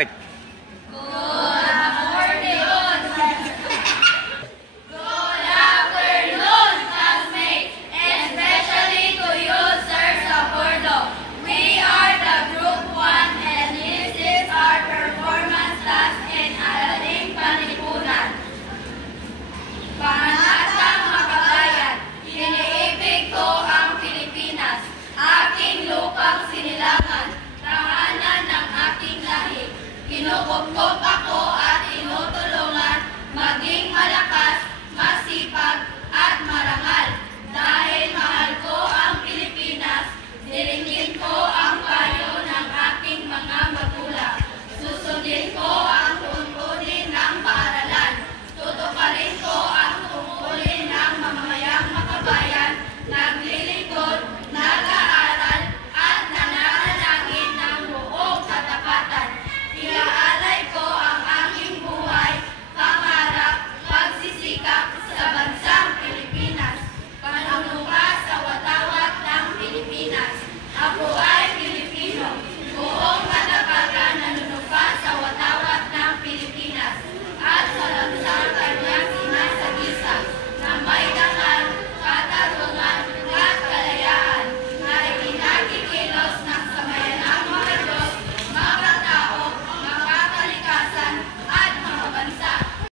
Good afternoon, classmates, especially to you, Sir Sabordo. We are the Group 1 and this is our performance task in Alaling Panlipunan. Panatang makabayan, iniibig ko ang Pilipinas, aking lupang sinilangan, tahanan ng aking lahi. Kinukupkop ako